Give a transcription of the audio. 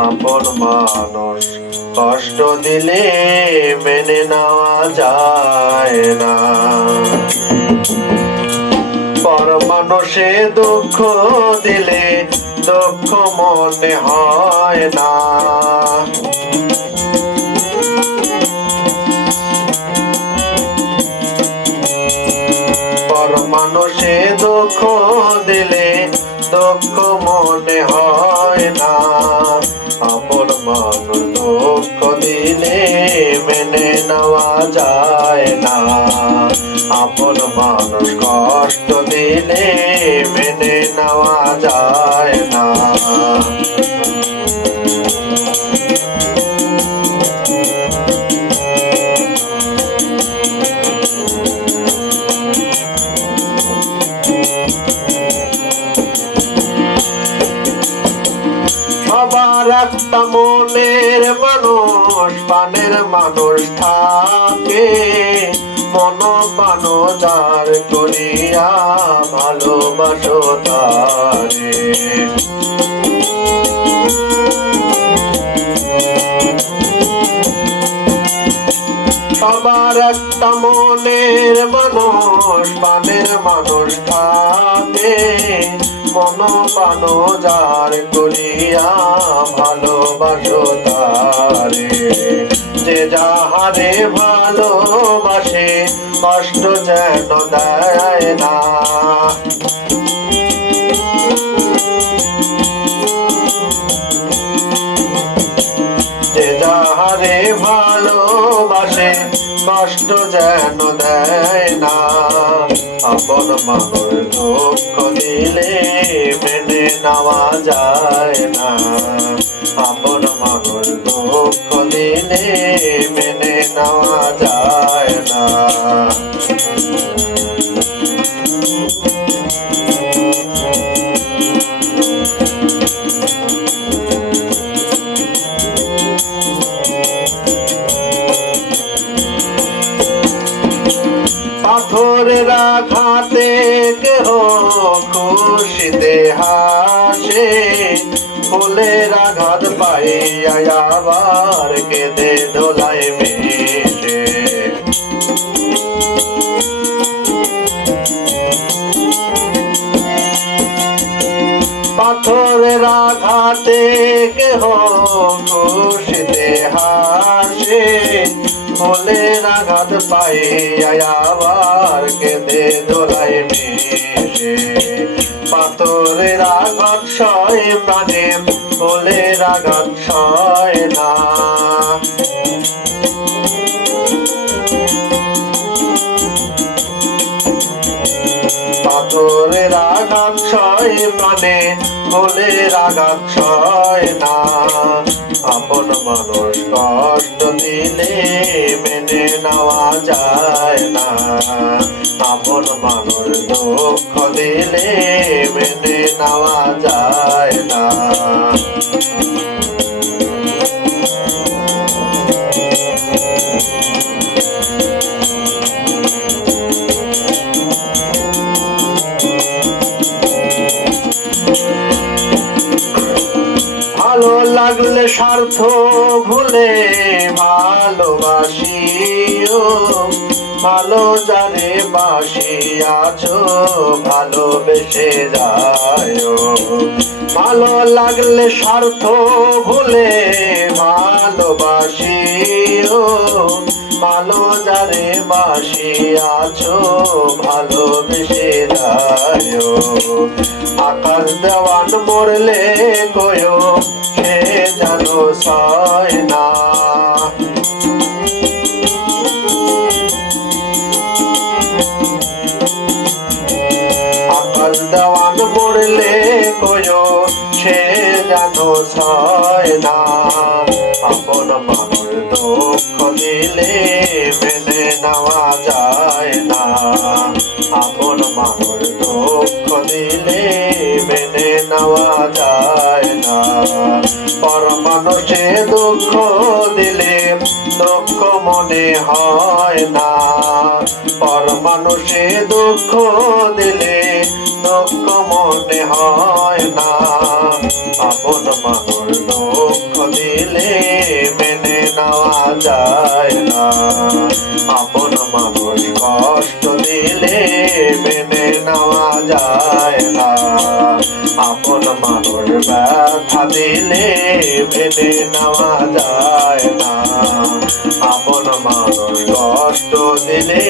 আপন মানুষ কষ্ট দিলে মেনে নেওয়া যায় না, পর মানুষে দুঃখ দিলে দুঃখ মনে হয় না। পর মানুষে দুঃখ দিলে দুঃখ মনে হয় না, আপন মানুষ দুঃখ দিলে মেনে নেওয়া যায় না, আপন মানুষ কষ্ট দিলে মেনে নেওয়া যায় না। সবার একটা মনের মানুষ প্রাণের মানুষ থাকে, মন প্রাণ যার করিয়া ভালোবাসো তারে। সবার একটা মনের মানুষ প্রাণের মানুষ থাকে, মন প্রাণ যার করিয়া ভালোবাসো তারে। যে যাহারে ভালোবাসে কষ্ট যেন দেয় না, যে যাহারে ভালোবাসে কষ্ট যেন দেয় না, আপন মানুষ দুঃখ দিলে মেনে নেওয়া যায় না, আপন মানুষ দুঃখ দিলে মেনে নেওয়া যায় না। পাথরের আঘাতে কেহ খুশিতে হাসে, ফুলের আঘাত পাইয়া আবার কেঁদে দোলায় মেশে। পাথরের আঘাতে কেহ খুশিতে হাসে, ফুলের আঘাত পাইয়া আবার কেঁদে দোলায় মেশে। পাথরের আঘাত সয় প্রাণে, ফুলের আঘাত সয় না। পাথরের আঘাত সয় প্রাণে, ফুলের আঘাত সয় না, আপন মানুষ কষ্ট দিলে মেনে নেওয়া যায় না, আপন মানুষ দুঃখ দিলে মেনে নেওয়া যায় না। ভালো লাগলে স্বার্থ ভুলে ভালোবাসিও, ভালো যারে বাসিয়াছো ভালোবেসে যায়ও। ভালো লাগলে স্বার্থ ভুলে ভালোবাসিও, ভালো যারে বাসিয়াছো ভালোবেসে যায়ও। আকাশ দেওয়ান মরলে কয়ো সে যেন সয় না, আকাশ দেওয়ান মরলে কয়ো সে যেন সয় না, আপন মানুষ দুঃখ দিলে মেনে নেওয়া যায় না, আপন মানুষ দুঃখ দিলে মেনে নেওয়া যায় না। পর মানুষে দুঃখ দিলে দুঃখ মনে হয় না, পর মানুষে দুঃখ দিলে দুঃখ মনে হয় না, আপন মানুষ দুঃখ মানুষ কষ্ট দিলে মেনে নেওয়া যায় না, আপন মানুষ ব্যথা দিলে মেনে নেওয়া যায় না, আপন মানুষ কষ্ট দিলে